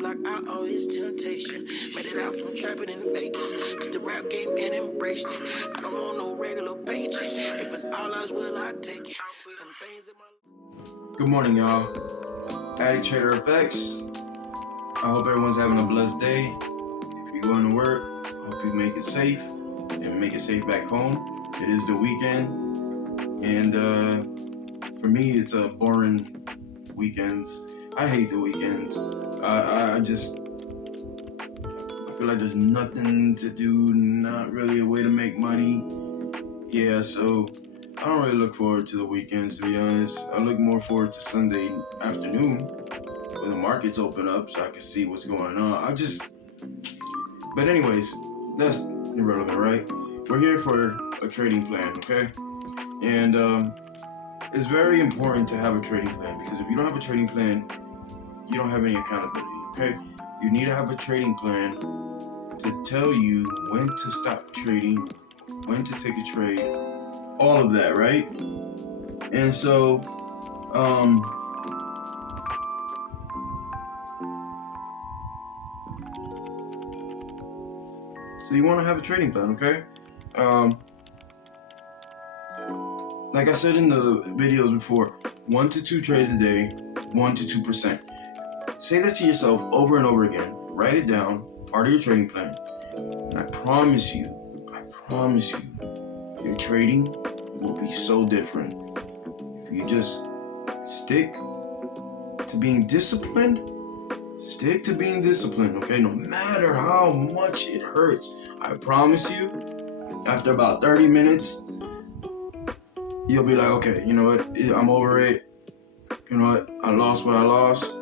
block out all this temptation. Made it out from trapping in Vegas. Took the rap game and embraced it. I don't want no regular paycheck. If it's all ours, will I take it? Some things in my Good morning, y'all. Addict Trader Effects. I hope everyone's having a blessed day. If you're going to work, I hope you make it safe and make it safe back home. It is the weekend, and for me, it's a boring weekends. I hate the weekends. I feel like there's nothing to do, not really a way to make money. Yeah, so I don't really look forward to the weekends, to be honest. I look more forward to Sunday afternoon when the markets open up so I can see what's going on. But anyways, that's irrelevant, right? We're here for a trading plan, okay? And it's very important to have a trading plan, because if you don't have a trading plan, you don't have any accountability, okay? You need to have a trading plan to tell you when to stop trading, when to take a trade, all of that, right? And so, you want to have a trading plan, okay? Like I said in the videos before, 1 to 2 trades a day, 1 to 2%. Say that to yourself over and over again. Write it down, part of your trading plan. And I promise you, your trading will be so different if you just stick to being disciplined. Stick to being disciplined, okay? No matter how much it hurts. I promise you, after about 30 minutes, you'll be like, okay, you know what? I'm over it. You know what? I lost what I lost.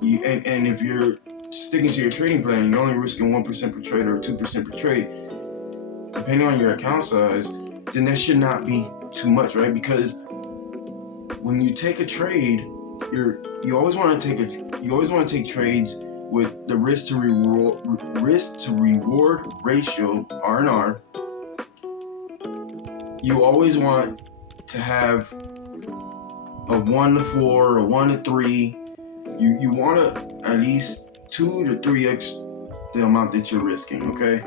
And if you're sticking to your trading plan, you're only risking 1% per trade or 2% per trade, depending on your account size, then that should not be too much, right? Because when you take a trade, you always want to take trades with the risk to reward ratio, R&R. You always want to have a 1 to 4 or 1 to 3. You want to at least 2 to 3x the amount that you're risking, okay?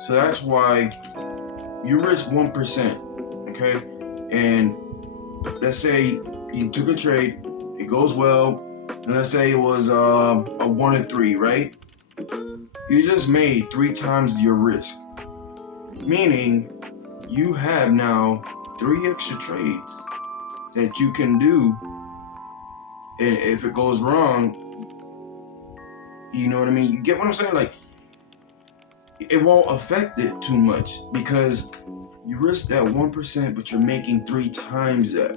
So that's why you risk 1%, okay? And let's say you took a trade, it goes well, and let's say it was a 1 to 3, right? You just made 3 times your risk, meaning you have now 3 extra trades that you can do. And if it goes wrong, you know what I mean? You get what I'm saying? Like, it won't affect it too much because you risk that 1%, but you're making 3 times that.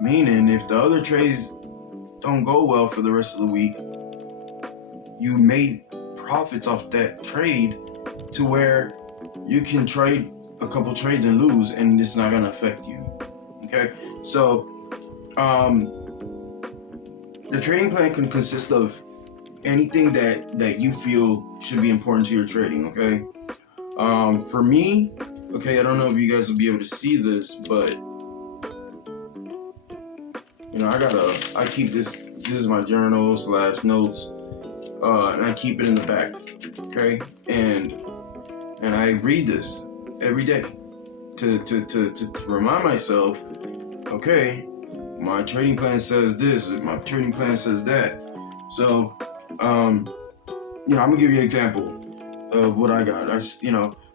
Meaning, if the other trades don't go well for the rest of the week, you made profits off that trade to where you can trade a couple trades and lose, and it's not going to affect you. Okay? So, the trading plan can consist of anything that you feel should be important to your trading, okay? For me, okay, I don't know if you guys will be able to see this, but you know, I keep this is my journal / notes, and I keep it in the back, okay? And I read this every day to remind myself, okay, my trading plan says this, my trading plan says that. So, I'm gonna give you an example of what I got.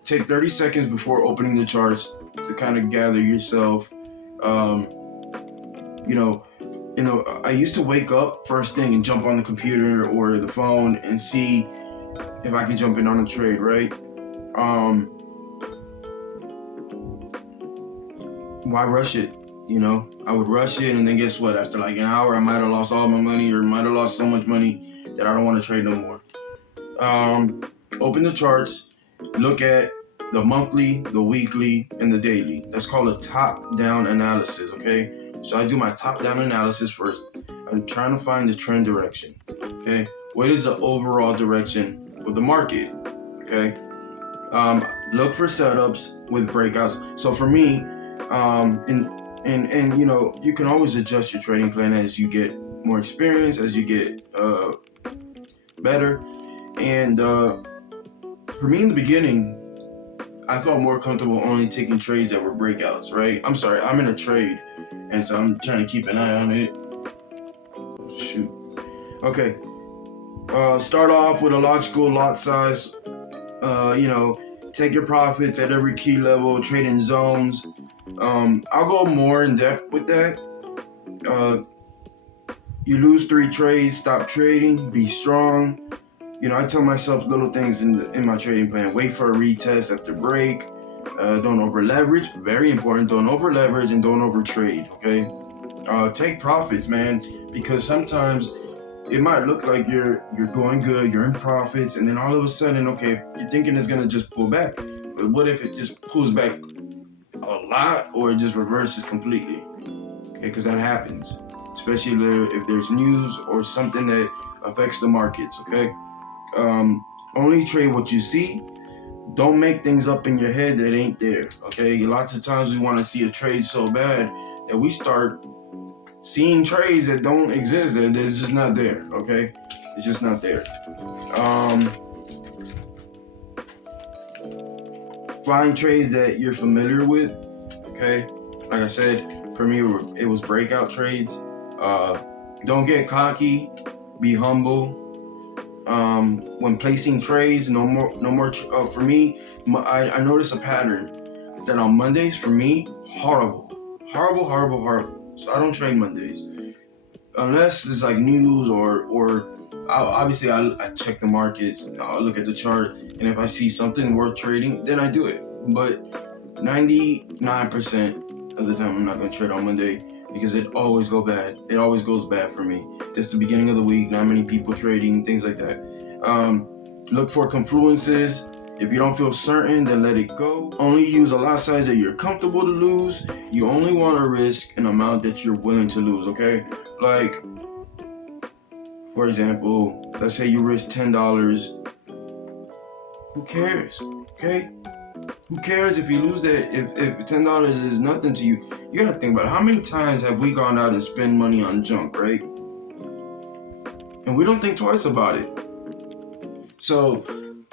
Take 30 seconds before opening the charts to kind of gather yourself. I used to wake up first thing and jump on the computer or the phone and see if I could jump in on a trade, right? Why rush it? I would rush it, and then guess what? After like an hour, I might have lost all my money, or might have lost so much money that I don't want to trade no more. Open the charts, look at the monthly, the weekly, and the daily. That's called a top-down analysis, okay? So I do my top-down analysis first. I'm trying to find the trend direction, okay? What is the overall direction of the market, okay? Look for setups with breakouts. So for me, and you can always adjust your trading plan as you get more experience, as you get better. And for me in the beginning, I felt more comfortable only taking trades that were breakouts, right? I'm sorry, I'm in a trade, and so I'm trying to keep an eye on it. Shoot. Okay. Start off with a logical lot size. Take your profits at every key level, trade in zones. I'll go more in depth with that. You lose 3 trades, stop trading, be strong. I tell myself little things in my trading plan. Wait for a retest after break. Don't over leverage. Very important. Don't over leverage and don't over trade. Okay. Take profits, man, because sometimes it might look like you're going good, you're in profits, and then all of a sudden, okay, you're thinking it's gonna just pull back. But what if it just pulls back a lot, or it just reverses completely? Okay, because that happens, especially if there's news or something that affects the markets. Okay. Only trade what you see. Don't make things up in your head that ain't there. Okay. Lots of times we want to see a trade so bad that we start seeing trades that don't exist, that it's just not there. Okay. It's just not there. Find trades that you're familiar with. Okay. Like I said, for me, it was breakout trades. Don't get cocky. Be humble. When placing trades, no more. For me, I notice a pattern that on Mondays, for me, horrible. So I don't trade Mondays unless it's like news or obviously I check the markets. I'll look at the chart, and if I see something worth trading, then I do it. But 99% of the time, I'm not gonna trade on Monday, because it always goes bad. It always goes bad for me. It's the beginning of the week, not many people trading, things like that. Look for confluences. If you don't feel certain, then let it go. Only use a lot size that you're comfortable to lose. You only want to risk an amount that you're willing to lose, okay? Like, for example, let's say you risk $10. Who cares, okay? Who cares if you lose that? If $10 is nothing to you, you gotta think about it. How many times have we gone out and spent money on junk, right? And we don't think twice about it. So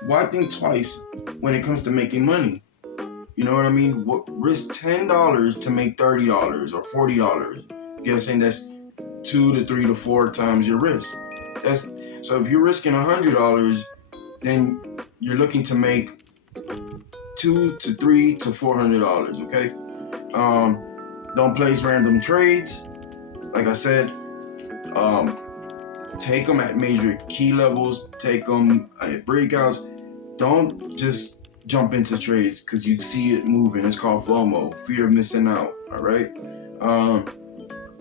why think twice when it comes to making money? You know what I mean? Risk $10 to make $30 or $40. You know what I'm saying? That's 2 to 3 to 4 times your risk. So if you're risking $100, then you're looking to make $200 to $300 to $400. Okay. Don't place random trades. Like I said, take them at major key levels. Take them at breakouts. Don't just jump into trades because you see it moving. It's called FOMO, fear of missing out. All right.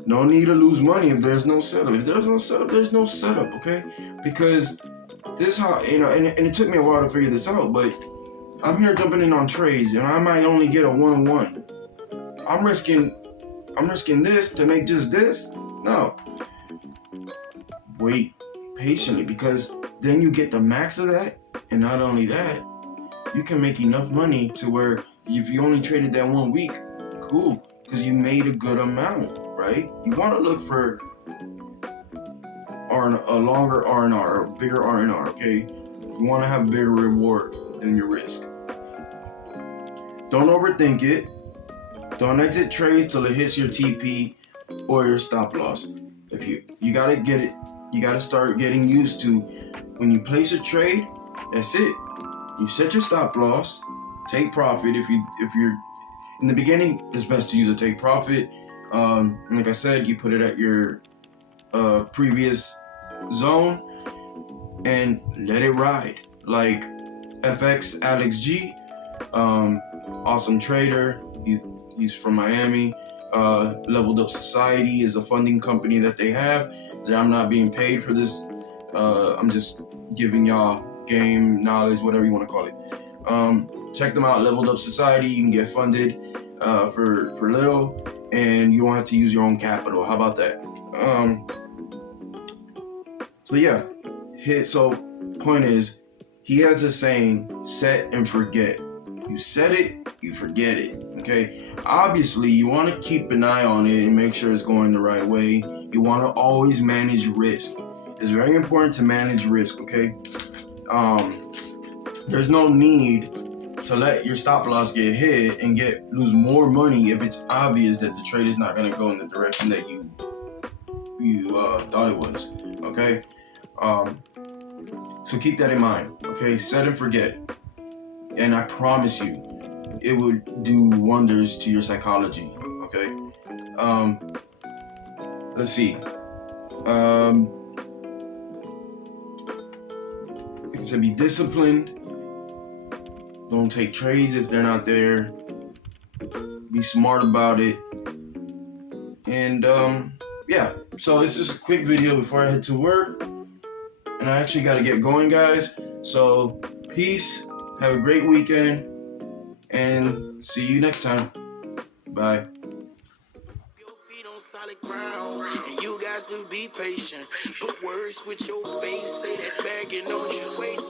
No need to lose money if there's no setup. If there's no setup, there's no setup. Okay. Because this is how, and it took me a while to figure this out, but I'm here jumping in on trades, and I might only get a 1-1. I'm risking this to make just this. No. Wait patiently, because then you get the max of that, and not only that, you can make enough money to where if you only traded that 1 week, cool, because you made a good amount, right? You want to look for a longer R&R, a bigger R&R, okay? You want to have a bigger reward than your risk. Don't overthink it. Don't exit trades till it hits your TP or your stop loss. If you gotta get it, you gotta start getting used to when you place a trade. That's it. You set your stop loss, take profit. If you're in the beginning, it's best to use a take profit. Like I said, you put it at your previous zone and let it ride. Like FX Alex G, awesome trader. He's from Miami. Leveled Up Society is a funding company that they have. I'm not being paid for this. I'm just giving y'all game knowledge, whatever you want to call it. Check them out, Leveled Up Society. You can get funded for little, and you don't have to use your own capital. How about that? So yeah, so point is, he has a saying, set and forget. You set it, you forget it. Okay, obviously you want to keep an eye on it and make sure it's going the right way. You want to always manage risk, It's very important to manage risk, okay? There's no need to let your stop loss get hit and lose more money if it's obvious that the trade is not going to go in the direction that you thought it was, okay? So keep that in mind, okay? Set and forget. And I promise you, it would do wonders to your psychology, okay? Let's see. Like I said, be disciplined. Don't take trades if they're not there. Be smart about it. And yeah, so it's just a quick video before I head to work. And I actually got to get going, guys. So peace. Have a great weekend. And see you next time. Bye. Your feet on solid ground, and you guys to be patient. Put words with your face, say that bag and don't you waste.